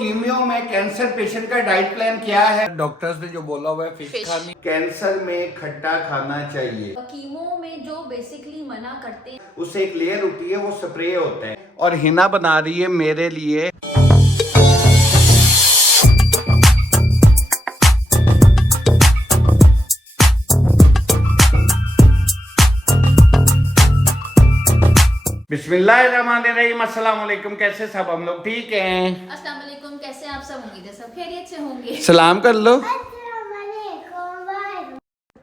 कीमियो में cancer patient का diet plan क्या है? डॉक्टर्स ने जो बोला हुआ है फिश खानी, कैंसर में खट्टा खाना चाहिए। कीमो में जो बेसिकली मना करते हैं उससे एक लेयर होती है, वो स्प्रे होता है। और हिना बना रही है मेरे लिए बिस्मिल्लाहिर्रहमानिर्रहीम। अस्सलाम वालेकुम। कैसे सब हम लोग ठीक हैं? अस्सलाम वालेकुम। कैसे आप सब उम्मीद है सब खैरियत से होंगे। सलाम कर लो।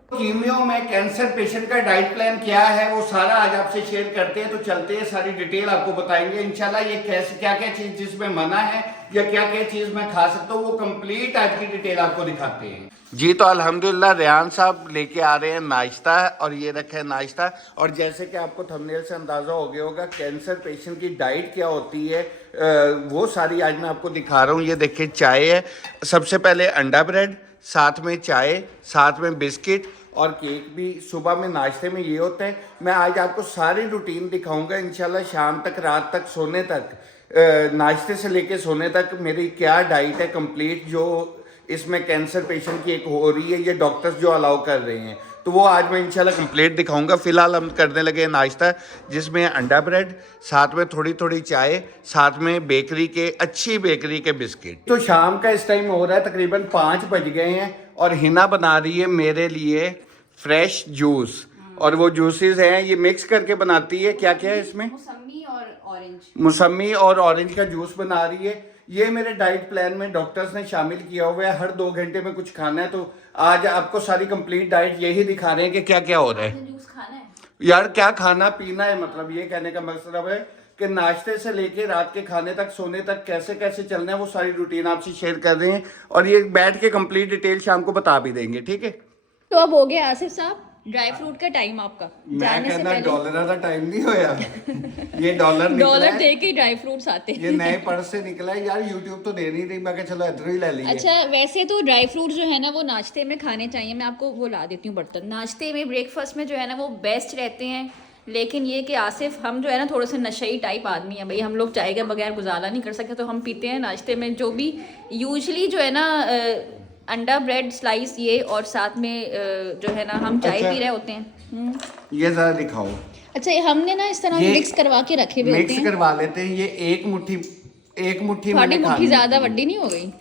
कीमियो में कैंसर पेशेंट का डाइट प्लान क्या है वो सारा आज आपसे शेयर करते हैं। तो चलते हैं, सारी डिटेल आपको बताएंगे इंशाल्लाह। ये कैसे क्या क्या चीज जिसमें मना है या क्या क्या चीज मैं खा सकता हूँ, वो कंप्लीट आज की डिटेल आपको दिखाते हैं जी। तो अल्हम्दुलिल्लाह रेहान साहब लेके आ रहे हैं नाश्ता, और ये रखा है नाश्ता। और जैसे कि आपको थंबनेल से अंदाजा हो गया होगा कैंसर पेशेंट की डाइट क्या होती है, वो सारी आज मैं आपको दिखा रहा हूँ। ये देखिए चाय है, सबसे पहले अंडा ब्रेड, साथ में चाय, साथ में बिस्किट और केक भी। सुबह में नाश्ते में ये होता है। मैं आज आपको सारी रूटीन दिखाऊंगा इंशाल्लाह। शाम तक, रात तक, सोने तक, नाश्ते से लेके सोने तक मेरी क्या डाइट है कंप्लीट, जो इसमें कैंसर पेशेंट की एक हो रही है, ये डॉक्टर्स जो अलाउ कर रहे हैं, तो वो आज मैं इंशाल्लाह कंप्लीट दिखाऊंगा। फिलहाल हम करने लगे नाश्ता, जिसमें अंडा ब्रेड, साथ में थोड़ी थोड़ी चाय, साथ में बेकरी के, अच्छी बेकरी के बिस्किट। तो शाम का इस टाइम हो रहा है तकरीबन 5 बज गए हैं, और हिना बना रही है मेरे लिए फ्रेश जूस। और वो जूसेस हैं, ये मिक्स करके बनाती है। क्या क्या है इसमें? मौसमी और ऑरेंज। मौसमी और ऑरेंज का जूस बना रही है। ये मेरे डाइट प्लान में डॉक्टर्स ने शामिल किया हुआ है। हर 2 घंटे में कुछ खाना है। तो आज आपको सारी कंप्लीट डाइट यही दिखा रहे हैं कि क्या क्या हो रहा है। जूस खाना है यार, क्या खाना पीना है, मतलब ये कहने का मतलब है कि नाश्ते से लेके रात के खाने तक, सोने तक कैसे कैसे चलना है, वो सारी रूटीन आपसे शेयर कर रहे हैं। और ये बैठ के कंप्लीट डिटेल शाम को बता भी देंगे, ठीक है? तो अब हो गया आसिफ साहब ड्राई फ्रूट का टाइम आपका मैं जाने से कहना पहले। डॉलर का टाइम नहीं होया। ये डॉलर डॉलर दे के ड्राई फ्रूट्स आते ये नए पर्स से निकला है यार। यूट्यूब तो दे नहीं रही, मैं चलो इधर ही ले ली। अच्छा, वैसे तो ड्राई फ्रूट जो है ना वो नाश्ते में खाने चाहिए। मैं आपको वो ला देती हूँ बर्तन। नाश्ते में, ब्रेकफास्ट में जो है ना वो बेस्ट रहते हैं। लेकिन ये कि आसिफ, हम जो है ना थोड़े से नशई टाइप आदमी है भाई। हम लोग चाय के बगैर गुजारा नहीं कर सकते, तो हम पीते हैं नाश्ते में जो भी यूजली जो है ना अंडा ब्रेड स्लाइस, ये, और साथ में जो है ना हम चाय पी रहे होते हैं। ये जरा दिखाओ। अच्छा, ये हमने ना इस तरह मिक्स करवा के रखे हुए होते हैं। मिक्स करवा लेते हैं। ये एक मुट्ठी थोड़ी मैंने मुट्ठी ज्यादा वड्डी नहीं हो गई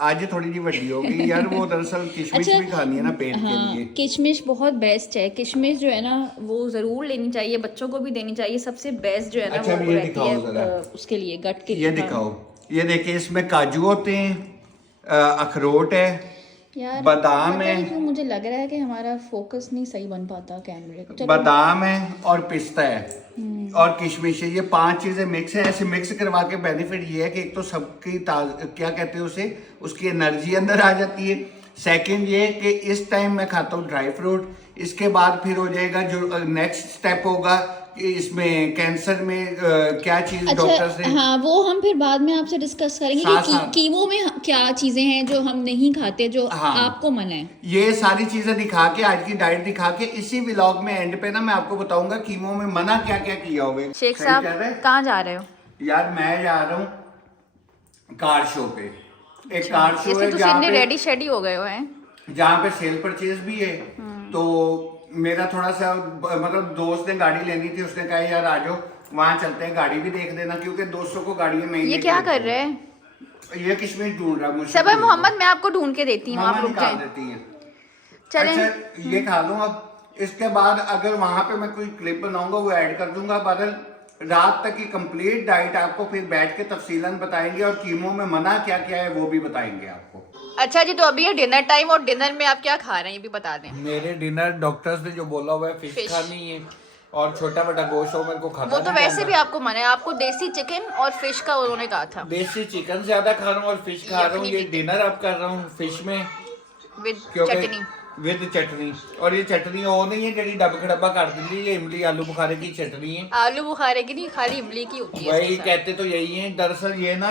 आज, थोड़ी जी वड्डी हो गई यार। वो दरअसल किशमिश भी खानी है ना पेट के लिए। किशमिश बहुत बेस्ट है। किशमिश जो है ना वो जरूर लेनी चाहिए, बच्चों को भी देनी चाहिए। सबसे बेस्ट जो है ना अच्छा, वो ये रहती दिखाओ है जरा। उसके लिए, गट के लिए। ये दिखाओ। ये देखिए, इसमें काजू होते हैं, अखरोट है, यार बादाम पता है। नहीं क्यों मुझे लग रहा है कि हमारा फोकस नहीं सही बन पाता कैमरे को। बादाम है और पिस्ता है और किशमिश है। ये 5 चीजें मिक्स है। ऐसे मिक्स करवा के बेनिफिट ये है कि एक तो सबकी क्या कहते हैं उसे, उसकी एनर्जी अंदर आ जाती है। सेकंड ये कि इस टाइम मैं खाता हूँ ड्राई फ्रूट। इसके बाद फिर हो जाएगा जो नेक्स्ट स्टेप होगा कि इसमें कैंसर में क्या चीज डॉक्टर्स ने। हाँ, वो हम फिर बाद में आपसे डिस्कस करेंगे कि कीमो में क्या चीजें हैं जो हम नहीं खाते, जो आपको मना है। ये सारी चीजें दिखा के, आज की डाइट दिखा के, इसी व्लॉग में एंड पे ना मैं आपको बताऊंगा कीमो में मना क्या क्या किया हुआ है। शेख साहब कहाँ जा रहे हो? यार मैं जा रहा हूँ कार शो पे। एक कार शो है जहाँ पे रेडी शेडी हो गए हो हैं, जहाँ पे सेल परचेज भी है। तो मेरा थोड़ा सा मतलब दोस्त ने गाड़ी लेनी थी, उसने कहा यार आ जाओ वहाँ चलते हैं, गाड़ी भी देख देना, क्योंकि दोस्तों को गाड़ियाँ महंगी। ये क्या कर रहे हैं? ये किशमिश ढूंढ रहा मुझे। सब मोहम्मद, मैं आपको ढूंढ के देती हूँ, आप रुक जाएं। देती है। चलें। अच्छा, ये खा लूँ अब। इसके बाद अगर वहां पे मैं कोई क्लिप बनाऊंगा वो ऐड कर दूंगा। बदल रात तक की कंप्लीट डाइट आपको फिर बैठ के तफसीलन बताएंगे, और कीमो में मना क्या क्या है वो भी बताएंगे आपको। अच्छा जी, तो अभी है डिनर टाइम, और डिनर में आप क्या खा रहे हैं ये भी बता दें। मेरे डिनर डॉक्टर्स ने जो बोला हुआ है फिश खानी है, और छोटा बड़ा गोश्त हो मेरे को खाता। वो तो वैसे भी आपको मना है, आपको देसी चिकन और फिश का उन्होंने कहा था। देसी चिकन ज्यादा खा रहा हूँ और फिश खा रहा हूँ। ये डिनर अब कर रहा हूँ फिश में विद क्योंकि चटनी। विद चटनी। और ये चटनी वो नहीं है जड़ी डब खड़ब्बा कर दी, ये इमली आलू बुखारे की चटनी है। आलू बुखारे की नहीं, खाली इमली की होती है। वही कहते तो यही है दरअसल। ये ना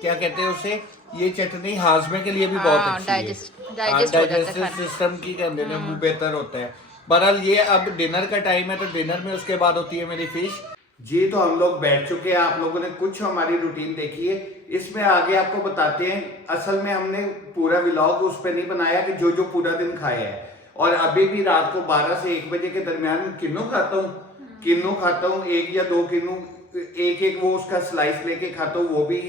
क्या कहते हैं उसे, ये चटनी हाजमे के लिए भी बहुत अच्छी है। डाइजेस्टिव सिस्टम की कहते हैं बेहतर होता है। बहरहाल ये अब डिनर का टाइम है, तो डिनर में उसके बाद होती है मेरी फिश। जी, तो हम लोग बैठ चुके हैं, आप लोगों ने कुछ हमारी रूटीन देखी है, इसमें आगे आपको बताते हैं। असल में हमने पूरा व्लॉग उस पर नहीं बनाया कि जो जो पूरा दिन खाया है, और अभी भी रात को 12 से 1 बजे के दरमियान किन्नू खाता हूँ 1 या 2 किन्नू, एक एक वो उसका स्लाइस लेके खाता हूँ। वो भी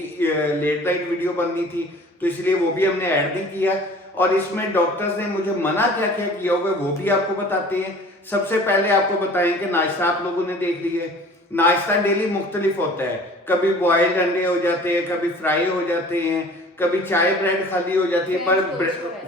लेट नाइट वीडियो बननी थी, तो इसलिए वो भी हमने ऐड नहीं किया। और इसमें डॉक्टर्स ने मुझे मना क्या क्या किया हुआ है वो भी आपको बताते हैं। सबसे पहले आपको बताएं कि नाश्ता आप लोगों ने देख लिया है। नाश्ता डेली मुख्तलिफ होता है, कभी बॉइल्ड अंडे हो जाते हैं, कभी फ्राई हो जाते हैं, कभी चाय ब्रेड खाली हो जाती है, पर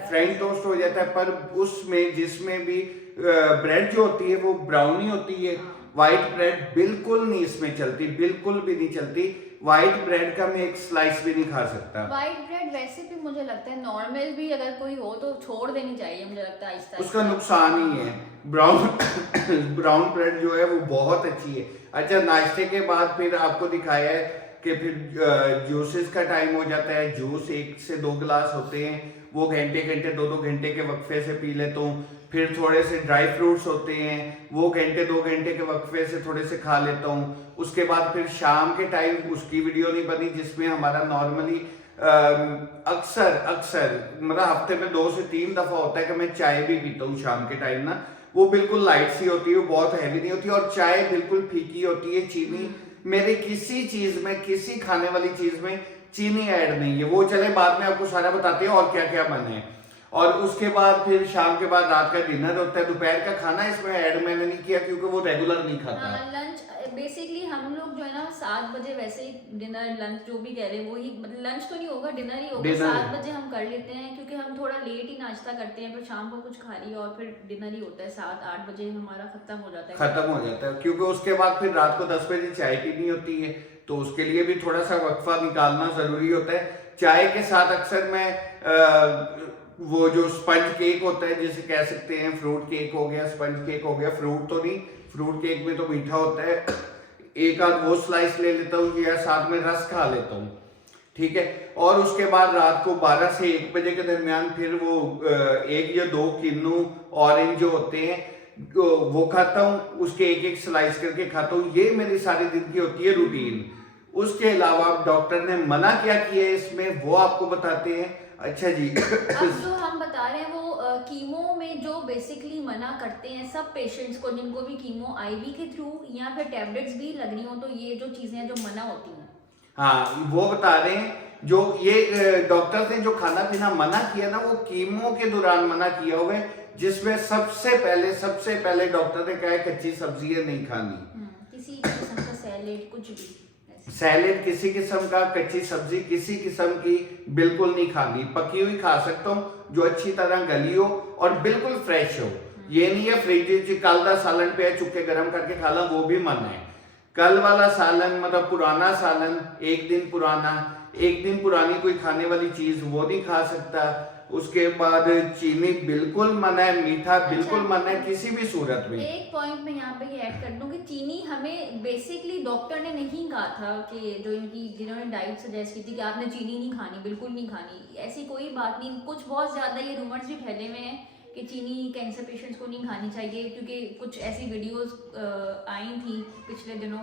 फ्रेंच टोस्ट हो जाता है। पर उसमें जिसमें भी ब्रेड जो होती है वो ब्राउन ही होती है, व्हाइट ब्रेड बिल्कुल नहीं इसमें चलती, बिल्कुल भी नहीं चलती। व्हाइट ब्रेड का मैं एक स्लाइस भी नहीं खा सकता। व्हाइट ब्रेड वैसे भी मुझे लगता है नॉर्मल भी अगर कोई हो तो छोड़ देनी चाहिए, मुझे लगता है आहिस्ता उसका नुकसान ही है। ब्राउन ब्रेड जो है वो बहुत अच्छी है। अच्छा, नाश्ते के बाद फिर आपको दिखाया है कि फिर जूसेस का टाइम हो जाता है। जूस 1 से 2 गिलास होते हैं, वो घंटे घंटे 2-2 घंटे के वक्फे से पी लेता हूँ। फिर थोड़े से ड्राई फ्रूट्स होते हैं, वो घंटे 2 घंटे के वक्फे से थोड़े से खा लेता हूँ। उसके बाद फिर शाम के टाइम उसकी वीडियो नहीं बनी जिसमें हमारा नॉर्मली अक्सर मतलब हफ्ते में 2 से 3 दफा होता है कि मैं चाय भी पीता हूँ शाम के टाइम ना। वो बिल्कुल लाइट सी होती है, वो बहुत हैवी नहीं होती, और चाय बिल्कुल फीकी होती है। चीनी मेरे किसी चीज में, किसी खाने वाली चीज में चीनी ऐड नहीं है। वो चले बाद में आपको सारा बताते हैं और क्या क्या बने हैं। और उसके बाद फिर शाम के बाद रात का डिनर होता है। दोपहर का खाना इसमें ऐड मैंने नहीं किया क्योंकि वो रेगुलर नहीं खाता। लंच बेसिकली हम लोग जो है ना 7 बजे वैसे ही डिनर लंच जो भी कह रहे हैं वही, मतलब लंच तो नहीं होगा, डिनर ही होगा। 7 बजे हम कर लेते हैं क्योंकि हम थोड़ा लेट ही नाश्ता करते हैं, फिर शाम को कुछ खा लिया और फिर डिनर ही होता है 7-8 बजे हमारा खत्म हो जाता है क्योंकि उसके बाद फिर रात को 10 बजे चाय पीनी होती है, तो उसके लिए भी थोड़ा सा वक्फा निकालना जरूरी होता है। चाय के साथ अक्सर मैं वो जो स्पंज केक होता है जिसे कह सकते हैं, फ्रूट केक हो गया, स्पंज केक हो गया, फ्रूट तो नहीं, फ्रूट केक में तो मीठा होता है, एक आध वो स्लाइस ले लेता हूँ या साथ में रस खा लेता हूँ, ठीक है। और उसके बाद रात को 12 से 1 बजे के दरमियान फिर वो 1 या 2 किन्नू ऑरेंज जो होते हैं वो खाता हूँ, उसके एक एक स्लाइस करके खाता हूँ। ये मेरी सारी दिन की होती है रूटीन। उसके अलावा डॉक्टर ने मना क्या किया है इसमें वो आपको बताते हैं। अच्छा जी, अब जो हम बता रहे हैं वो कीमो में जो बेसिकली मना करते हैं सब पेशेंट्स को, जिनको भी कीमो आईवी के थ्रू या फिर टैबलेट्स भी लगनी हो, तो ये जो चीजें जो मना होती हैं, हाँ वो बता रहे हैं। जो ये डॉक्टर ने जो खाना पीना मना किया ना वो कीमो के दौरान मना किया हुआ है, जिसमें सबसे पहले डॉक्टर ने कहा है कच्ची सब्जियां नहीं खानी, किसी किस्म का सैलेड, कुछ भी सैलेड किसी किस्म का, कच्ची सब्जी किसी किस्म की बिल्कुल नहीं खानी। पकी हुई खा सकता हूँ जो अच्छी तरह गली हो और बिल्कुल फ्रेश हो। ये नहीं है फ्रिज कल का सालन पे चुपके गर्म करके खा ला, वो भी मन है। कल वाला सालन मतलब पुराना सालन, एक दिन पुरानी कोई खाने वाली चीज वो नहीं खा सकता। उसके बाद चीनी बिल्कुल मना है, मीठा बिल्कुल मना है किसी भी सूरत में। एक पॉइंट में यहाँ पे ये ऐड कर दूं कि चीनी हमें बेसिकली डॉक्टर ने नहीं कहा था कि जो इनकी जिन्होंने डाइट सजेस्ट की थी कि आपने चीनी नहीं खानी, बिल्कुल नहीं खानी, ऐसी कोई बात नहीं। कुछ बहुत ज्यादा ये रूमर्स भी फैले हुए हैं कि चीनी कैंसर पेशेंट्स को नहीं खानी चाहिए, क्योंकि कुछ ऐसी वीडियोस आई थी पिछले दिनों।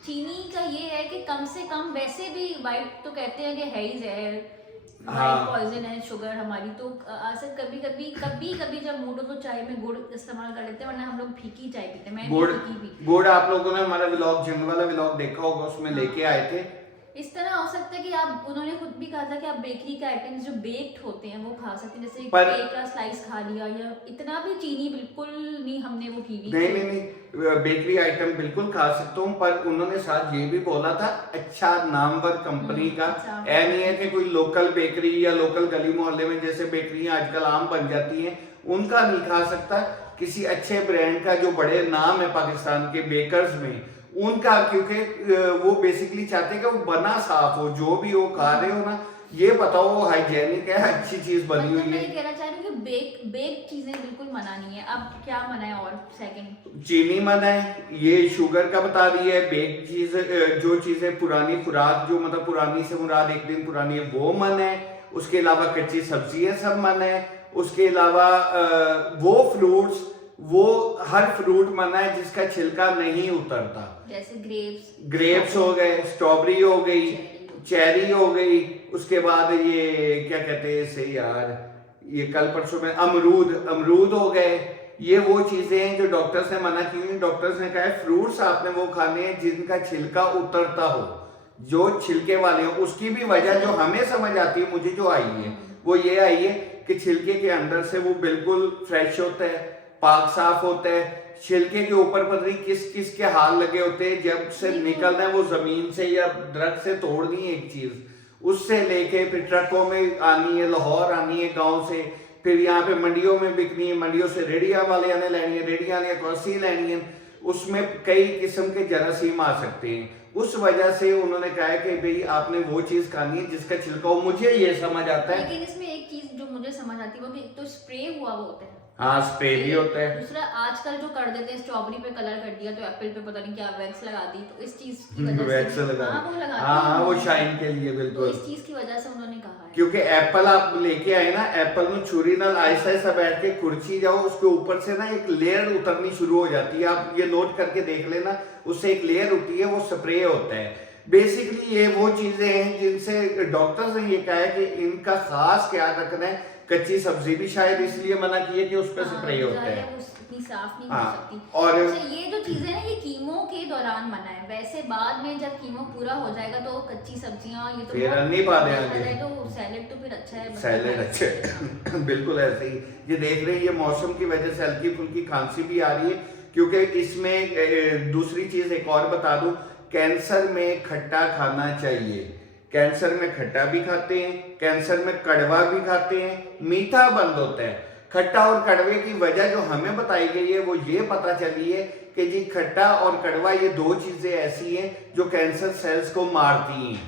चीनी का ये है कि कम से कम, वैसे भी वाइट तो कहते हैं कि है ही जहर, वाइट पॉइजन है शुगर हमारी, तो असर कभी जब मूड हो तो चाय में गुड़ इस्तेमाल कर लेते हैं, वरना हम लोग फीकी चाय पीते हैं। मैं गुड़ आप लोगों ने हमारा व्लॉग, जिम वाला व्लॉग देखा होगा, उसमें लेके आए थे। इस तरह हो सकता है कि आप, उन्होंने खुद भी कहा था कि आप बेकरी के आइटम्स जो बेक्ड होते हैं वो खा सकते हैं, जैसे केक का स्लाइस खा लिया, या इतना भी चीनी बिल्कुल नहीं हमने वो की हुई। नहीं, बेकरी आइटम बिल्कुल खा सकता हूँ, पर उन्होंने साथ ये भी बोला था अच्छा नामवर कंपनी का। ऐ नहीं है कि कोई लोकल बेकरी या लोकल गली मोहल्ले में जैसे बेकरियां आजकल आम बन जाती हैं उनका नहीं खा सकता। किसी अच्छे ब्रांड का जो बड़े नाम है पाकिस्तान के बेकर्स में उनका, क्योंकि वो बेसिकली चाहते हैं कि वो बना साफ हो, जो भी वो खा रहे हो ना ये पता हो हाइजेनिक है, अच्छी चीज बनी हुई है। मैं कहना चाह रही हूँ कि बेक चीजें बिल्कुल मना नहीं है। अब क्या मना है? और सेकंड चीनी मना है, ये शुगर का बता रही है। बेक चीज, जो चीजें पुरानी खुराक, जो मतलब पुरानी से मुराद 1 दिन पुरानी है, वो मन है। उसके अलावा कच्ची सब्जियां सब मन है। उसके अलावा वो फ्रूट्स वो हर फ्रूट मना है जिसका छिलका नहीं उतरता, जैसे ग्रेप्स हो गए, स्ट्रॉबेरी हो गई, चेरी हो गई, उसके बाद ये क्या कहते हैं इसे यार, ये कल परसों में अमरूद हो गए। ये वो चीजें हैं जो डॉक्टर्स ने मना की हैं। डॉक्टर्स ने कहा है फ्रूट्स आपने वो खाने हैं जिनका छिलका उतरता हो, जो छिलके वाले हो। उसकी भी वजह जो हमें समझ आती है, मुझे जो आई है वो ये आई है कि छिलके के अंदर से वो बिल्कुल फ्रेश होता है, पाक साफ होता है। छिलके के ऊपर पता नहीं किस किस के हाल लगे होते हैं, जब से निकलना है वो जमीन से या दरख्त से तोड़नी है एक चीज, उससे लेके फिर ट्रकों में आनी है, लाहौर आनी है गांव से, फिर यहाँ पे मंडियों में बिकनी है, मंडियों से रेडिया वाले आने लेनी है, रेडिया ने कौसी लेनी है, उसमें कई किस्म के जरासीम आ सकते हैं। उस वजह से उन्होंने कहा है कि भाई आपने वो चीज खानी है जिसका छिलका हो। मुझे ये समझ आता है, लेकिन इसमें एक चीज जो मुझे समझ आती है वो कि एक तो स्प्रे हुआ वो होता है, हाँ स्प्रे भी होता है। दूसरा आजकल जो कर देते हैं स्ट्रॉबेरी पे कलर कर दिया तो एप्पल पे पता नहीं क्या वैक्स लगा दी, तो इस चीज की वजह वैक्स से लगा, हाँ वो लगाते हाँ हैं वो शाइन के लिए तो बिल्कुल। इस चीज की वजह से उन्होंने कहा है क्योंकि एप्पल आप लेके आए ना, एप्पल में छुरी नाल ऐसा ऐसा बैठ के कुर्सी जाओ, उसके ऊपर से ना एक लेयर उतरनी शुरू हो जाती है। आप ये नोट करके देख लेना, उससे एक लेयर उठती है, वो स्प्रे होता है। बेसिकली ये वो चीजें हैं जिनसे डॉक्टर्स ने ये कहा है कि इनका खास ख्याल रखना है। कच्ची सब्जी भी शायद इसलिए मना की है कि उस पर स्प्रे होता है, वो इतनी साफ नहीं हो हाँ। सकती। और अच्छा, ये जो चीजें ना ये कीमो के दौरान मना है, वैसे बाद में जब कीमो पूरा हो जाएगा तो कच्ची सब्जियां ये तो फिर नहीं पा दे आगे, तो सैलेड तो फिर अच्छा है, सैलेड अच्छे बिल्कुल ऐसे ही। ये देख रहे हैं, ये मौसम की वजह से हल्की फुल्की खांसी भी आ रही है, क्योंकि इसमें दूसरी चीज एक और बता दूं, कैंसर में खट्टा खाना चाहिए। कैंसर में खट्टा भी खाते हैं, कैंसर में कड़वा भी खाते हैं, मीठा बंद होता है। खट्टा और कड़वे की वजह जो हमें बताई गई है वो ये पता चली है कि जी खट्टा और कड़वा ये दो चीजें ऐसी हैं जो कैंसर सेल्स को मारती हैं।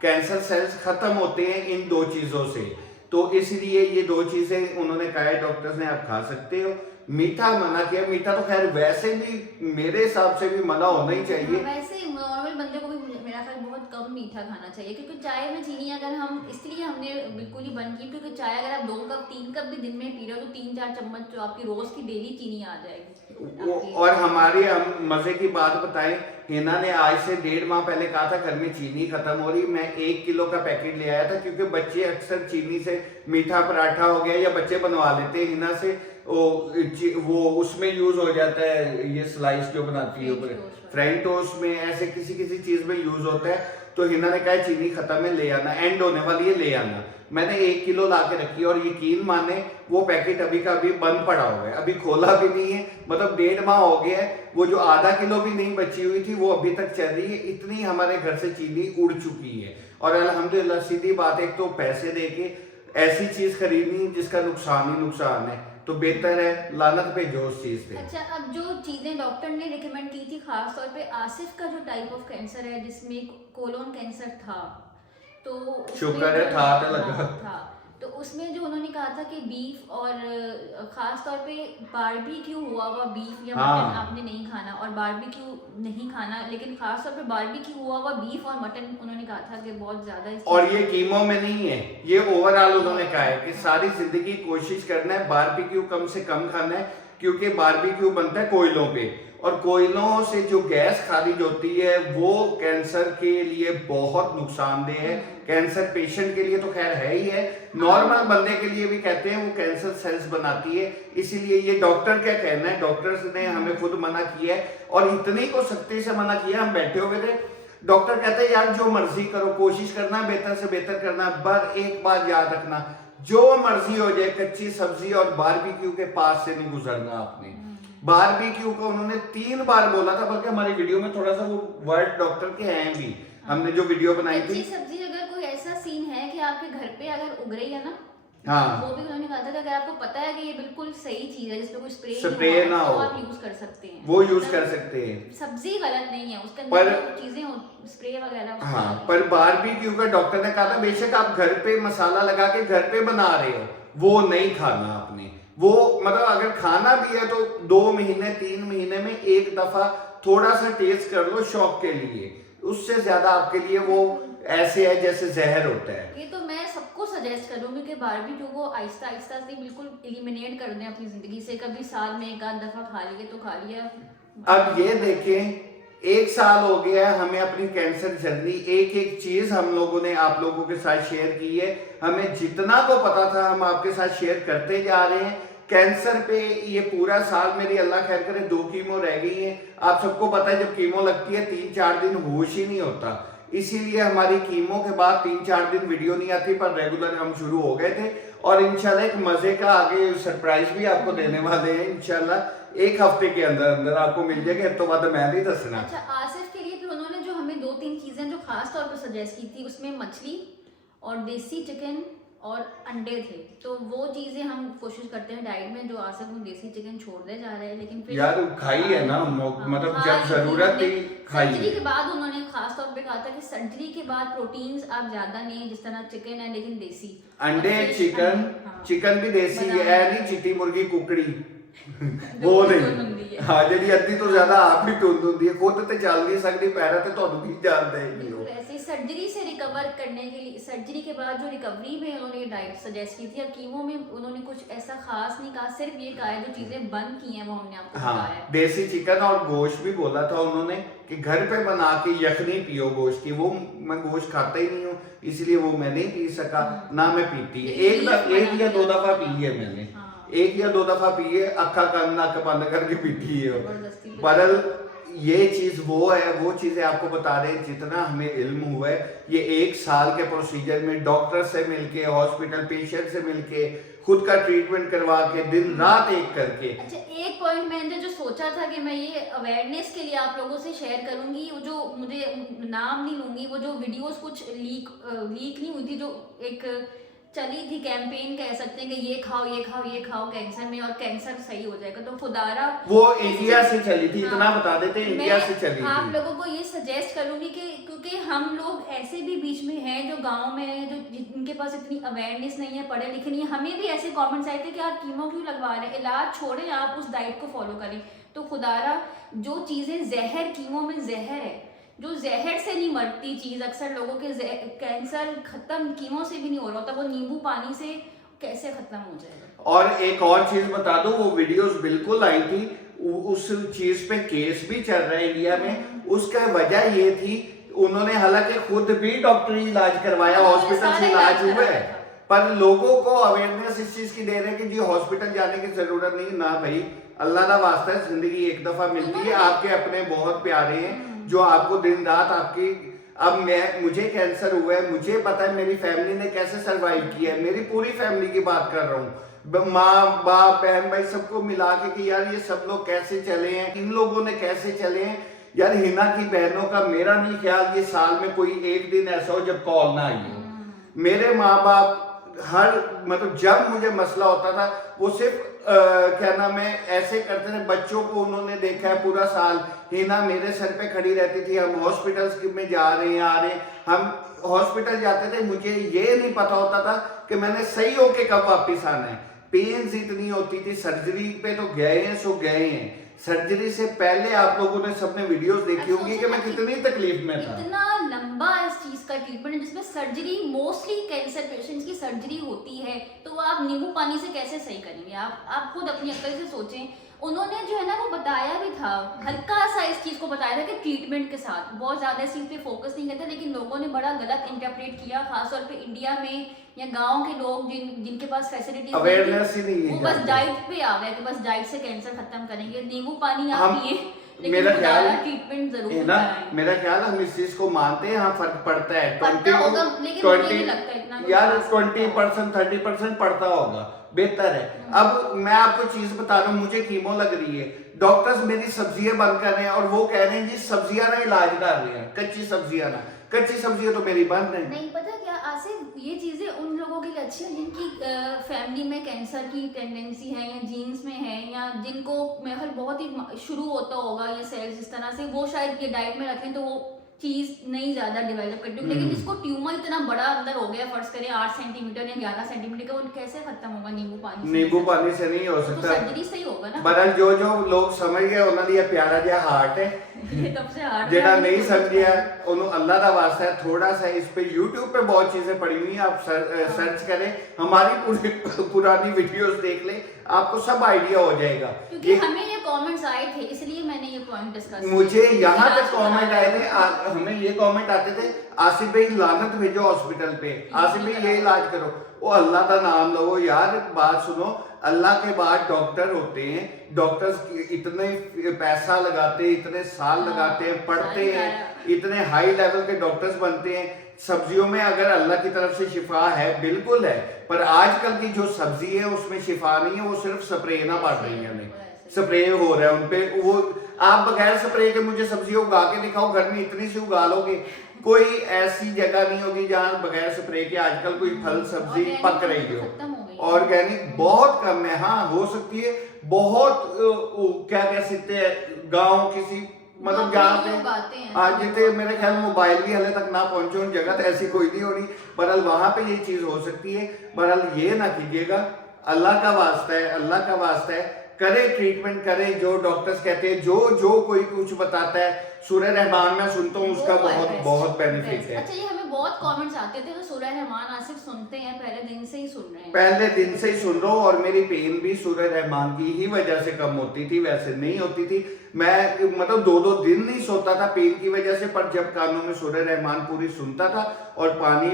कैंसर सेल्स खत्म होते हैं इन दो चीजों से, तो इसलिए ये दो चीजें उन्होंने कहा है डॉक्टर्स ने आप खा सकते हो। मीठा मना किया, मीठा तो खैर वैसे भी मेरे हिसाब से भी मना होना ही चाहिए। वैसे नॉर्मल बंदे को भी मेरा ख्याल बहुत कम मीठा खाना चाहिए, क्योंकि चाय में चीनी अगर हम, इसलिए हमने बिल्कुल ही बंद की, क्योंकि चाय अगर आप 2 कप 3 कप भी दिन में पी रहे हो तो 3-4 चम्मच जो आपकी रोज की डेली चीनी आ जाएगी। और हमारे हम मजे की बात बताएं, हिना ने आज से 1.5 माह पहले कहा था घर में चीनी खत्म हो रही, मैं 1 किलो का पैकेट ले आया था, क्योंकि बच्चे अक्सर चीनी से मीठा पराठा हो गया या बच्चे बनवा लेते हैं हिना से, वो उसमें यूज हो जाता है, ये स्लाइस जो बनाती है ऊपर फ्रेंच टोस्ट में, ऐसे किसी किसी चीज में यूज होता है। तो हिना ने कहा चीनी खत्म है, ले आना, एंड होने वाली है, ले आना। मैंने 1 किलो ला के रखी और यकीन माने वो पैकेट अभी का अभी बंद पड़ा हुआ है, अभी खोला भी नहीं है, मतलब 1.5 माह हो गया है। वो जो आधा किलो भी नहीं बची हुई थी वो अभी तक चल रही है। इतनी हमारे घर से चीनी उड़ चुकी है। और अल्हम्दुलिल्लाह, सीधी बात, एक तो पैसे देके ऐसी चीज खरीदनी जिसका नुकसान ही नुकसान है, तो बेहतर है लानत भेजो उस चीज पे। अच्छा, अब जो चीजें डॉक्टर ने रिकमेंड की थी, खास तौर पे आसिफ का जो टाइप ऑफ कैंसर है जिसमें कोलोन कैंसर था, तो शुक्र है था तो लगा था, तो उसमें जो उन्होंने कहा था कि बीफ और खास तौर पे बारबेक्यू हुआ हुआ बीफ या हाँ। मटन आपने नहीं खाना, और बारबेक्यू नहीं खाना, लेकिन खास तौर पे बारबेक्यू हुआ हुआ बीफ और मटन उन्होंने कहा था कि बहुत ज्यादा और ये कीमो में नहीं है, ये ओवरऑल उन्होंने कहा है कि सारी जिंदगी कोशिश करना है बारबेक्यू कम से कम खाना है, क्योंकि बारबेक्यू बनता है कोयलों पे, और कोयलों से जो गैस खारिज होती है वो कैंसर के लिए बहुत नुकसानदेह है। कैंसर पेशेंट के लिए तो खैर है ही है, नॉर्मल बंदे के लिए भी कहते हैं वो कैंसर सेल्स बनाती है। इसीलिए ये डॉक्टर क्या कहना है, डॉक्टर्स ने हमें खुद मना किया है, और इतनी को सख्ती से मना किया। हम बैठे हुए थे, डॉक्टर कहते हैं यार जो मर्जी करो, कोशिश करना बेहतर से बेहतर करना, पर एक बात याद रखना, जो मर्जी हो जाए कच्ची सब्जी और बारबेक्यू के पास से नहीं गुजरना आपने। बारबेक्यू का उन्होंने 3 बार बोला था, बल्कि हमारी वीडियो में थोड़ा सा वो वर्ड डॉक्टर के हैं भी, हमने जो वीडियो बनाई थी। कच्ची सब्जी अगर कोई ऐसा सीन है कि आपके घर पे अगर उग रही है ना, हाँ, वो भी उन्होंने कहा था कि अगर आपको पता है कि ये बिल्कुल सही चीज है जिसपे कोई स्प्रे ना हो, तो आप यूज कर सकते हैं, वो यूज कर सकते हैं। सब्जी गलत नहीं है, उसके पर अंदर जो चीजें स्प्रे वगैरह। हाँ, पर बारबेक्यू का डॉक्टर ने कहा था बेशक आप घर पे मसाला लगा के घर पे बना रहे हो, वो नहीं खाना आपने। वो मतलब अगर खाना भी है तो 2 महीने 3 महीने में एक दफा थोड़ा सा टेस्ट कर लो शौक के लिए, उससे ज्यादा आपके लिए वो ऐसे है जैसे जहर होता है। ये तो मैं सबको सजेस्ट करूंगी कि बारबेक्यू को आहिस्ता आहिस्ता से बिल्कुल एलिमिनेट कर दें अपनी जिंदगी से। कभी साल में एक आध दफा खा लिए तो खा लिया। अब ये देखें, 1 साल हो गया है हमें अपनी कैंसर जर्नी, एक एक चीज हम लोगों ने आप लोगों के साथ शेयर की है। हमें जितना को पता था हम आपके साथ शेयर करते जा रहे हैं। कैंसर पे ये पूरा साल मेरी अल्लाह खैर करे 2 कीमो रह गई है। आप सबको पता है जब कीमो लगती है 3-4 दिन होश ही नहीं होता, इसीलिए हमारी कीमो के बाद 3-4 दिन वीडियो नहीं आती, पर रेगुलर हम शुरू हो गए थे। और इंशाल्लाह एक मजे का आगे सरप्राइज भी आपको देने वाले हैं। इंशाल्लाह 1 हफ्ते के अंदर अंदर आपको मिल जाएगा, तो बाद मैं नहीं दसना। अच्छा, आसिफ के लिए फिर उन्होंने जो हमें 2-3 चीजें जो खास तौर पर सजेस्ट की थी, उसमें मछली और देसी चिकन और अंडे थे। तो वो चीजें हम कोशिश करते हैं डाइट में, जो आसिफ वो देसी चिकन छोड़ने जा रहे हैं, लेकिन फिर यार खाई है ना हम लोग, मतलब जब जरूरत थी खाई। सर्जरी के बाद उन्होंने खास तौर पे कहा था कि सर्जरी के बाद प्रोटीन्स आप ज्यादा नहीं, जिस तरह चिकन है लेकिन देसी अंडे, चिकन, हाँ। चिकन भी देसी है, नहीं चिट्टी मुर्गी कुकड़ी वो नहीं। हाँ जी, अद्धी तो ज्यादा आप ही टुंद होती है, खुद तो चल नहीं सकती, पैर ते ਤੁਹਾਨੂੰ ਕੀ ਜਾਣਦੇ बिल्कुल ऐसे सर्जरी से रिकवर करने के लिए, सर्जरी के बाद जो रिकवरी में उन्होंने डाइट सजेस्ट की थी, और कीमो में उन्होंने कुछ ऐसा खास नहीं कहा, सिर्फ ये कहा है जो चीजें बंद की हैं वो हमने आपको बताया है। हाँ, देसी चिकन और गोश्त भी बोला था उन्होंने कि घर पे बना के यखनी पियो गोश्त की। वो मैं गोश्त खाता ही नहीं हूँ, इसलिए वो मैं नहीं पी सका, ना मैं पीती है। एक या 2 दफा पी है मैंने, 1 या 2 दफा पी है, अक्खा कान नक बंद करके पीती है। बरल ये चीज वो है, वो चीजें आपको बता रहे हैं जितना हमें इल्म हुआ है। ये 1 साल के प्रोसीजर में डॉक्टर से मिलके, हॉस्पिटल पेशेंट से मिलके, खुद का ट्रीटमेंट करवा के, दिन रात एक करके। अच्छा, एक पॉइंट मैंने जो सोचा था कि मैं ये अवेयरनेस के लिए आप लोगों से शेयर करूंगी, वो जो मुझे नाम नहीं लूंगी, वो जो वीडियोस कुछ लीक नहीं हुई थी, जो एक चली थी कैंपेन कह सकते हैं कि ये खाओ कैंसर में और कैंसर सही हो जाएगा। तो खुदारा वो इंडिया से चली थी, इतना बता देते हैं, इंडिया से चली थी। आप लोगों को ये सजेस्ट करूंगी कि क्योंकि हम लोग ऐसे भी बीच में हैं जो गांव में हैं, जो जिनके पास इतनी अवेयरनेस नहीं है, पढ़े लिखे नहीं है, हमें भी ऐसे कमेंट्स आए थे कि आप कीमो क्यों लगवा रहे हैं, इलाज छोड़ें, आप उस डाइट को फॉलो करें। तो खुदारा जो चीजें जहर, कीमो में जहर है, जो जहर से नहीं मरती चीज, अक्सर लोगों के कैंसर खत्म कीमो से भी नहीं हो रहा होता, वो नींबू पानी से कैसे खत्म हो जाएगा। और एक और चीज बता दो, वो वीडियोस बिल्कुल आई थी, उस चीज पे केस भी चल रहा है इंडिया में। उसका वजह ये थी, उन्होंने हालांकि खुद भी डॉक्टरी इलाज करवाया, हॉस्पिटल से इलाज हुआ है, पर लोगों को अवेयरनेस इस चीज की दे रहे हैं कि जी हॉस्पिटल जाने की जरूरत नहीं। ना भाई, अल्लाह का वास्ता है, जिंदगी एक दफा मिलती है, आपके अपने बहुत प्यारे हैं जो आपको दिन रात आपकी। अब मुझे कैंसर हुआ है, मुझे पता है मेरी फैमिली ने कैसे सरवाइव किया है, मेरी पूरी फैमिली की बात कर रहा हूँ, माँ बाप बहन भाई सबको मिला के कि यार ये सब लोग कैसे चले हैं, इन लोगों ने कैसे चले हैं। यार हिना की बहनों का मेरा नहीं ख्याल ये साल में कोई एक दिन ऐसा हो जब कॉल ना आई हो। मेरे माँ बाप हर मतलब जब मुझे मसला होता था वो सिर्फ क्या नाम है ऐसे करते थे। बच्चों को उन्होंने देखा है पूरा साल, हिना मेरे सर पे खड़ी रहती थी, हम हॉस्पिटल्स में जा रहे हैं आ रहे हैं, हम हॉस्पिटल जाते थे, मुझे ये नहीं पता होता था कि मैंने सही होके कब वापिस आना है। पेन्स इतनी होती थी, सर्जरी पे तो गए हैं सो गए हैं। सर्जरी से पहले आप लोगों ने सबने वीडियोस देखी होंगी कि मैं कितनी तकलीफ में था। इतना लंबा इस चीज का ट्रीटमेंट है जिसमें सर्जरी, मोस्टली कैंसर पेशेंट्स की सर्जरी होती है, तो आप नींबू पानी से कैसे सही करेंगे? आप खुद अपनी अक्ल से सोचें। उन्होंने जो है ना वो बताया भी था, हल्का सा इस चीज को बताया था कि ट्रीटमेंट के साथ बहुत ज्यादा इस चीज पे फोकस नहीं करते, लेकिन लोगों ने बड़ा गलत इंटरप्रेट किया, खासतौर पे इंडिया में या गांव के लोग जिनके पास फैसिलिटीज अवेयरनेस ही नहीं है, वो बस डाइट पे आ गए कि बस डाइट से कैंसर खत्म करेंगे। नींबू पानी आप पिए, मेरा ख्याल ट्रीटमेंट जरूर है ना, मेरा ख्याल हम इस चीज को मानते हैं, हाँ फर्क पड़ता है 20 यार 20% 30% पड़ता होगा, बेहतर है। अब मैं आपको चीज बता रहा हूँ, मुझे कीमो लग रही है, डॉक्टर्स मेरी सब्जियां बंद कर रहे हैं और वो कह रहे हैं जी सब्जियां ना इलाज कर रहे हैं, कच्ची सब्जियां ना, कच्ची सब्जियां तो मेरी बंद है। नहीं पता क्या आसिफ, ये चीजें उन लोगों के लिए अच्छी है जिनकी फैमिली में कैंसर की टेंडेंसी है या जीन्स में है, या जिनको मेरे ख्याल बहुत ही शुरू होता होगा ये सेल्स इस तरह से, वो शायद ये डाइट में रखें तो वो चीज नहीं ज्यादा डेवलप करती है। लेकिन जिसको ट्यूमर इतना बड़ा अंदर हो गया, फर्ज करें 8 सेंटीमीटर या 11 सेंटीमीटर का, वो कैसे खत्म होगा नींबू पानी से? नींबू पानी से नहीं हो सकता, तो सर्जरी से ही होगा ना। बहरहाल जो लोग समझ गए उन्होंने ये प्यारा जिहा हार्ट है, ये तब से हार्ड जेड़ा नहीं समझिया उन्होंने अल्लाह का वास्ता है, थोड़ा सा इस पे YouTube पे बहुत चीजें पड़ी हुई हैं, आप सर्च करें, हमारी पूरी पुरानी वीडियोस देख लें, आपको सब आइडिया हो जाएगा। क्योंकि हमें ये कमेंट्स आए थे इसलिए मैंने ये पॉइंट डिस्कस किया। मुझे यहाँ तक कमेंट आए थे, हमें ये कमेंट आते थे, आसिफ भाई लानत भेजो हॉस्पिटल पे, आसिफ भाई ये इलाज करो। वो अल्लाह का नाम लो यार, बात सुनो, अल्लाह के बाद डॉक्टर होते हैं, डॉक्टर्स इतने पैसा लगाते हैं, इतने साल लगाते हैं, पढ़ते हैं, इतने हाई लेवल के डॉक्टर्स बनते हैं। सब्जियों में अगर अल्लाह की तरफ से शिफा है, बिल्कुल है, पर आजकल की जो सब्जी है उसमें शिफा नहीं है, वो सिर्फ स्प्रे ना पड़ रही है, हमें स्प्रे हो रहा है उनपे। वो आप बगैर स्प्रे के मुझे सब्जी उगा के दिखाओ, घर में इतनी सी उगा लोगे, कोई ऐसी जगह नहीं होगी जहाँ बगैर स्प्रे के आजकल कोई फल सब्जी पक रही हो। ऑर्गेनिक बहुत कम है, हाँ हो सकती है बहुत, क्या कह सकते हैं, गांव किसी मतलब जहाँ पे आज जितने मेरे ख्याल मोबाइल भी हले तक ना पहुंचे उन जगह तो ऐसी कोई नहीं होनी, बहरहाल वहां पे ये चीज हो सकती है। बहरहाल ये ना कीजिएगा, अल्लाह का वास्ता है, अल्लाह का वास्ता है, करे ट्रीटमेंट करें जो डॉक्टर्स कहते हैं, जो कोई कुछ बताता है। सूरह रहमान में सुनता हूँ, उसका बहुत बेनिफिट है। अच्छा, ये हमें बहुत कमेंट्स आते थे, तो सूरह रहमान आसिफ सुनते हैं, पहले दिन से ही सुन रहे हैं, पहले दिन से ही सुन रहा हूँ, और मेरी पेन भी सूरह रहमान की ही वजह से कम होती थी, वैसे नहीं होती थी। मैं मतलब 2-2 दिन नहीं सोता था पेन की वजह से, पर जब कानों में सूरह रहमान पूरी सुनता था और पानी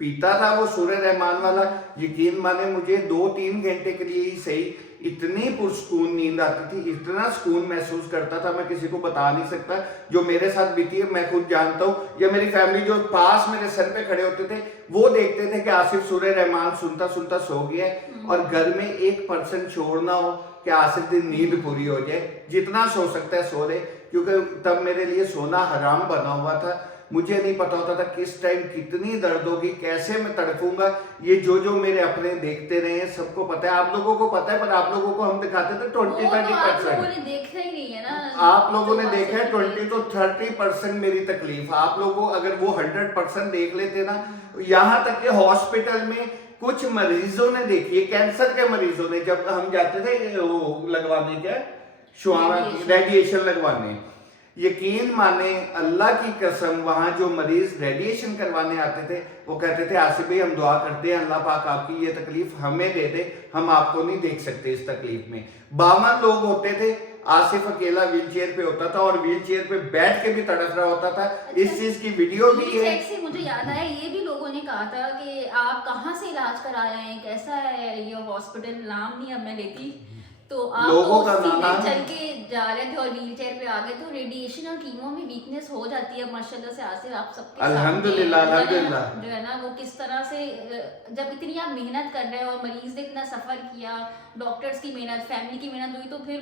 पीता था वो सूरह रहमान वाला, यकीन माने मुझे 2-3 घंटे के लिए ही सही इतनी पुरसकून नींद आती थी, इतना सुकून महसूस करता था, मैं किसी को बता नहीं सकता। जो मेरे साथ बीती है मैं खुद जानता हूँ, या मेरी फैमिली जो पास मेरे सर पे खड़े होते थे वो देखते थे कि आसिफ सूरह रहमान सुनता सुनता सो गया है, और घर में 1% छोड़ना हो कि आसिफ दिन नींद पूरी हो जाए, जितना सो सकता है सो रहे, क्योंकि तब मेरे लिए सोना हराम बना हुआ था। मुझे नहीं पता होता था किस टाइम कितनी दर्द होगी, कैसे मैं तड़पूंगा। ये जो मेरे अपने देखते रहे हैं सबको पता है, आप लोगों को पता है, पर आप लोगों को हम दिखाते थे 20-30%। देखा ही नहीं है ना, आप लोगों ने देखा है 20 to 30% मेरी तकलीफ। आप लोगों अगर वो 100% देख लेते ना, यहाँ तक कि हॉस्पिटल में कुछ मरीजों ने देखी, कैंसर के मरीजों ने, जब हम जाते थे वो लगवाने, क्या रेडिएशन लगवाने, यकीन माने अल्लाह की कसम, वहां जो मरीज रेडिएशन करवाने आते थे वो कहते थे आसिफ भाई हम दुआ करते हैं अल्लाह पाक आपकी ये तकलीफ हमें दे दे, हम आपको नहीं देख सकते इस तकलीफ में। 52 लोग होते थे, आसिफ अकेला व्हील चेयर पे होता था, और व्हील चेयर पे बैठ के भी तड़प रहा होता था। इस चीज की वीडियो भी है। से मुझे याद आया, ये भी लोगों ने कहा था कि आप कहाँ से इलाज करा रहे हैं, कैसा है ये हॉस्पिटल, नाम नहीं अब मैं लेती, तो आप लोगों का नाम चल के जा रहे थे और व्हील चेयर पे आ गए, तो रेडिएशन और कीमो में वीकनेस हो जाती है। माशाल्लाह से आसिफ आप सबके अल्हम्दुलिल्लाह अल्हम्दुलिल्लाह जो है ना, वो किस तरह से जब इतनी आप मेहनत कर रहे हो और मरीज ने इतना सफर किया, डॉक्टर्स की मेहनत, फैमिली की मेहनत हुई, तो फिर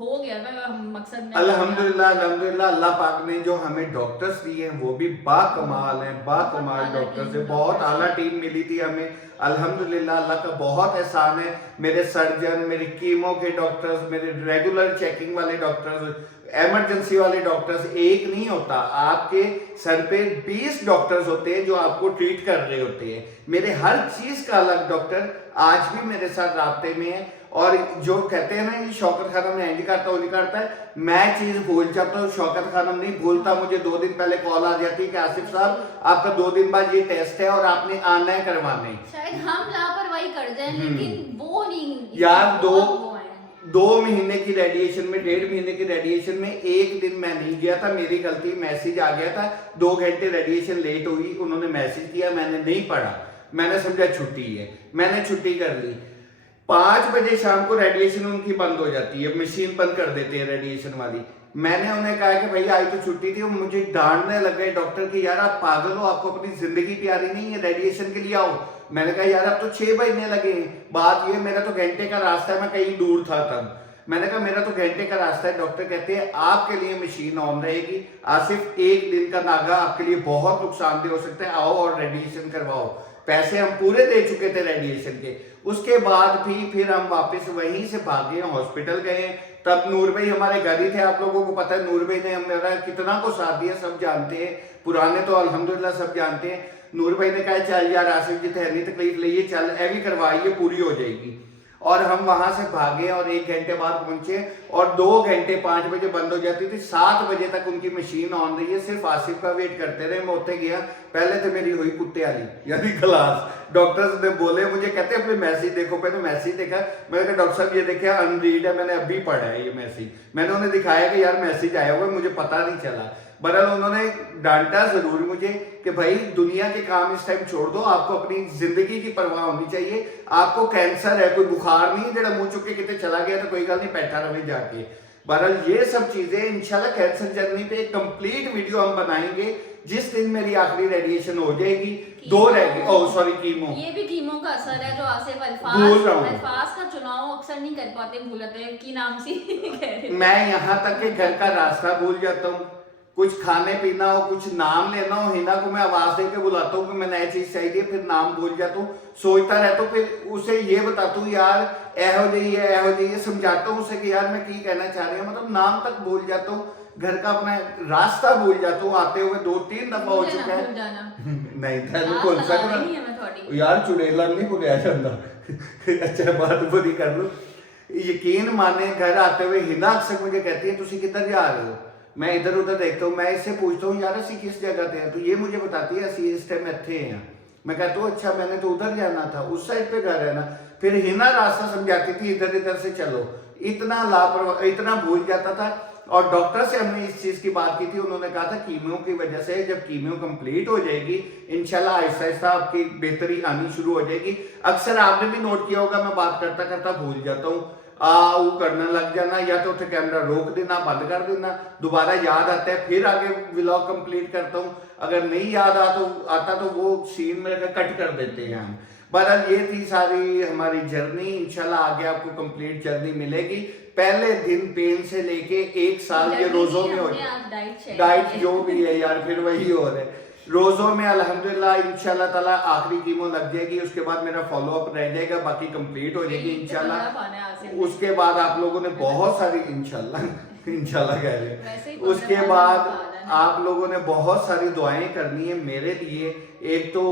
हो गया ना मकसद में। अल्हम्दुलिल्लाह अल्हम्दुलिल्लाह, अल्लाह पाक ने जो हमें डॉक्टर्स दिए हैं वो भी बाकमाल हैं, बाकमाल डॉक्टर्स हैं, बहुत आला टीम मिली थी हमें। अल्हम्दुलिल्लाह अल्लाह का बहुत एहसान है। मेरे सर्जन, मेरे कीमो के डॉक्टर्स, मेरे रेगुलर चेकिंग वाले डॉक्टर्स, इमरजेंसी वाले डॉक्टर्स, एक नहीं होता, आपके सर पे 20 डॉक्टर्स होते हैं जो आपको ट्रीट कर रहे होते हैं। मेरे हर चीज का अलग डॉक्टर आज भी मेरे साथ राब्ते में है। और जो कहते हैं ना कि शौकत खानम ने इंज करता वो नहीं करता है, मैं चीज भूल जाता हूँ, शौकत खानम नहीं भूलता। मुझे 2 दिन पहले कॉल आ जाती है कि आसिफ साहब आपका 2 दिन बाद ये टेस्ट है और आपने आना है करवाने। शायद हम लापरवाही कर जाए, लेकिन वो नहीं यार 2 महीने की रेडिएशन में, 1.5 महीने की रेडिएशन में एक दिन मैं नहीं गया था, मेरी गलती, मैसेज आ गया था, 2 घंटे रेडिएशन लेट हुई, उन्होंने मैसेज किया, मैंने नहीं पढ़ा, मैंने समझा छुट्टी है, मैंने छुट्टी कर ली। 5 बजे शाम को रेडिएशन उनकी बंद हो जाती है, मशीन बंद कर देते हैं रेडिएशन वाली। मैंने उन्हें कहा कि भैया आज तो छुट्टी थी, मुझे डांटने लग गए डॉक्टर कि यार आप पागल हो, आपको अपनी जिंदगी प्यारी नहीं है, रेडिएशन के लिए आओ। मैंने कहा यार अब तो 6 बजने लगे, बात ये मेरा तो घंटे का रास्ता है, मैं कहीं दूर था तब। मैंने कहा मेरा तो घंटे का रास्ता है। डॉक्टर कहते हैं आपके लिए मशीन ऑन रहेगी, आसिफ 1 दिन का नागा आपके लिए बहुत नुकसानदेह हो सकता है, आओ और रेडिएशन करवाओ। पैसे हम पूरे दे चुके थे रेडिएशन के। उसके बाद भी फिर हम वापस वहीं से भागे, हॉस्पिटल गए। तब नूर भाई हमारे घर ही थे, आप लोगों को पता है नूर भाई ने हमारा कितना को साथ दिया, सब जानते हैं, पुराने तो अल्हम्दुलिल्लाह सब जानते हैं। नूर भाई ने कहा चल यार आसिफ जी तेरी तकलीफ लीजिए, चल ए भी करवाइए, पूरी हो जाएगी। और हम वहां से भागे और 1 घंटे बाद पहुंचे और 2 घंटे 5 बजे बंद हो जाती थी, 7 बजे तक उनकी मशीन ऑन रही है, सिर्फ आसिफ का वेट करते रहे। मैं उत्ते गया, पहले तो मेरी हुई कुत्ते वाली यानी क्लास। डॉक्टर्स ने बोले मुझे, कहते अपने मैसेज देखो। मैंने मैसेज देखा, मैंने कहा डॉक्टर साहब ये देखा अनरीड है, मैंने अभी पढ़ा है ये मैसेज। मैंने उन्हें दिखाया कि यार मैसेज आया हुआ है, मुझे पता नहीं चला। बहरहाल उन्होंने डांटा जरूर मुझे कि भाई दुनिया के काम इस टाइम छोड़ दो, आपको अपनी जिंदगी की परवाह होनी चाहिए। आपको कैंसर है, कोई बुखार नहीं जेड़ा मुंह चुके कितने चला गया तो कोई गल नहीं, बैठा रहे जाके। बहरहाल ये सब चीजें इंशाल्लाह कैंसर जर्नी पे एक कंप्लीट वीडियो हम बनाएंगे जिस दिन मेरी आखिरी रेडिएशन हो जाएगी। 2 रह गई, ओह सॉरी कीमो। ये भी कीमो का असर है जो आसिफ भूल रहा हूं। अल्फाज का चुनाव अक्सर नहीं कर पाते, भूल जाते हैं की नाम सी कह रहे। मैं यहाँ तक के घर का रास्ता भूल जाता हूँ, कुछ खाने पीना हो, कुछ नाम लेना हो, हिना को मैं आवाज दे के बुलाता हूँ कि मैंने ये चीज चाहिए, फिर नाम भूल जाता हूँ, सोचता रहता हूँ, फिर उसे ये बताता हूँ यार एहो जी है, एहो जी है, समझाता हूँ उसे कि यार मैं की कहना चाह रही हूँ, मतलब नाम तक भूल जाता हूँ, घर का अपना रास्ता भूल जाता हूँ। आते हुए 2-3 दफा हो चुका है। नहीं तेन भूल सकता यार, चुड़ेला नहीं भुलिया जाता। अच्छा बात बुरी कर लो, यकीन माने घर आते हुए हिना अक्सर मुझे कहती है तुसी किधर जा रहे हो, मैं इधर उधर देखता हूँ, मैं इससे पूछता हूँ यार असी किस जगह पे हैं, तो ये मुझे बताती है असी इस टाइम इतने हैं। मैं कहता हूँ अच्छा मैंने तो उधर जाना था, उस साइड पे घर है ना। फिर हिना रास्ता समझाती थी इधर इधर से चलो, इतना लापरवाह, इतना भूल जाता था। और डॉक्टर से हमने इस चीज की बात की थी, उन्होंने कहा था कीमियो की वजह से जब कीमियो कंप्लीट हो जाएगी इंशाल्लाह आहिस्ता आहिस्ता आपकी बेहतरी आनी शुरू हो जाएगी। अक्सर आपने भी नोट किया होगा मैं बात करता करता भूल जाता हूँ, वो करने लग जाना, या तो उसे कैमरा रोक देना, बंद कर देना, दोबारा याद आता है फिर आगे व्लॉग कंप्लीट करता हूँ, अगर नहीं याद आता तो वो सीन में कट कर देते हैं हम। बहरहाल ये थी सारी हमारी जर्नी, इंशाल्लाह आगे आपको कंप्लीट जर्नी मिलेगी। पहले दिन पेन से लेके 1 साल के रोजों में हो, डाइट जो भी है यार फिर वही हो रहा है, रोजों में अल्हम्दुलिल्लाह इंशाल्लाह ताला आखिरी कीमो लग जाएगी, उसके बाद मेरा फॉलो अप रह जाएगा, बाकी कंप्लीट हो जाएगी इंशाल्लाह। उसके बाद आप लोगों ने बहुत सारी इंशाल्लाह कह रहे, उसके बाद आप लोगों ने बहुत सारी दुआएं करनी है मेरे लिए। एक तो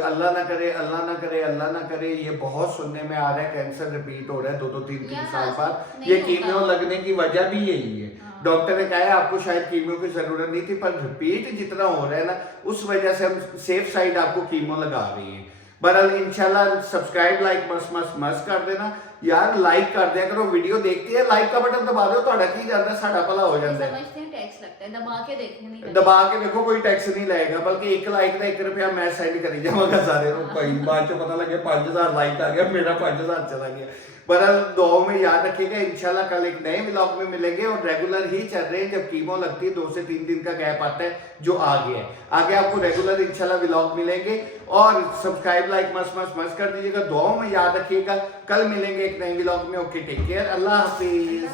अल्लाह ना करे, अल्लाह ना करे, अल्लाह ना करे, ये बहुत सुनने में आ रहा है कैंसर रिपीट हो रहा है 2-2 3-3 साल बाद। ये कीमियो लगने की वजह भी यही है, डॉक्टर ने कहा है आपको शायद कीमियो की जरूरत नहीं थी, पर रिपीट जितना हो रहा है ना उस वजह से हम सेफ साइड आपको कीमो लगा रही है। बहरहाल इंशाल्लाह सब्सक्राइब लाइक मस्त कर देना यार, लाइक कर दिया करो, वीडियो देखती है लाइक का बटन दबा दो, ਤੁਹਾਡਾ ਕੀ ਜਾਂਦਾ ਸਾਡਾ ਭਲਾ ਹੋ ਜਾਂਦਾ है। समझते हैं टैक्स लगता है, दबा के देखने नहीं लगता। दबा के देखो कोई टैक्स नहीं लगेगा, बल्कि 1 लाइक का 1 रुपया मैं सेंड करी जाऊंगा सारे को, भाई बाद में पता लगे 5000 लाइक आ गया, मेरा 5000 चला गया। बहरहाल दुआओं में याद रखिएगा, इंशाल्लाह कल एक नए व्लॉग में मिलेंगे और रेगुलर ही चल रहे हैं, जब कीमो लगती है 2 से 3 दिन का गैप आता है जो आ गया है, आगे आपको रेगुलर इंशाल्लाह व्लॉग मिलेंगे। और सब्सक्राइब लाइक मस्त कर दीजिएगा, दुआओं में याद रखिएगा, कल मिलेंगे एक नए व्लॉग में। ओके टेक केयर, अल्लाह हाफिज।